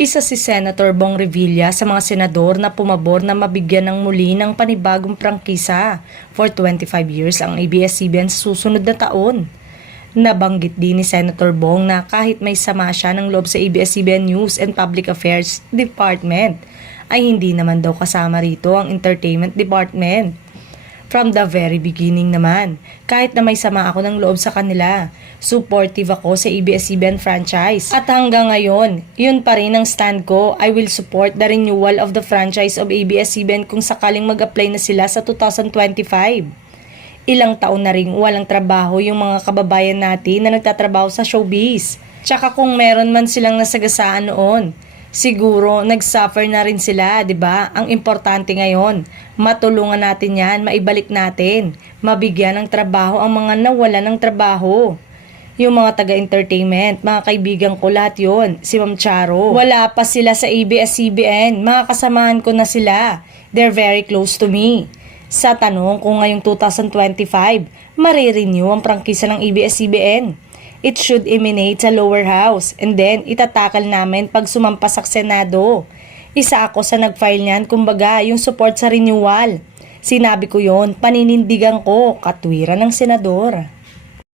Isa si Senator Bong Revilla sa mga senador na pumabor na mabigyan ng muli ng panibagong prangkisa for 25 years ang ABS-CBN sa susunod na taon. Nabanggit din ni Senator Bong na kahit may sama siya ng loob sa ABS-CBN News and Public Affairs Department, ay hindi naman daw kasama rito ang Entertainment Department. From the very beginning naman, kahit na may sama ako ng loob sa kanila, supportive ako sa ABS-CBN franchise. At hanggang ngayon, yun pa rin ang stand ko. I will support the renewal of the franchise of ABS-CBN kung sakaling mag-apply na sila sa 2025. Ilang taon na ring walang trabaho yung mga kababayan natin na nagtatrabaho sa showbiz. Tsaka kung meron man silang nasagasaan noon, siguro nagsuffer na rin sila, 'di ba? Ang importante ngayon, matulungan natin 'yan, maibalik natin, mabigyan ng trabaho ang mga nawalan ng trabaho. Yung mga taga-entertainment, mga kaibigan ko lahat 'yon, si Ma'am Charo. Wala pa sila sa ABS-CBN, mga kasamahan ko na sila. They're very close to me. Sa tanong kung ngayong 2025, marirenew ang prangkisa ng ABS-CBN. It should emanate sa lower house and then itatakal namin pag sumampas sa Senado. Isa ako sa nag-file niyan, kumbaga yung support sa renewal. Sinabi ko yon, paninindigan ko, katwiran ng senador.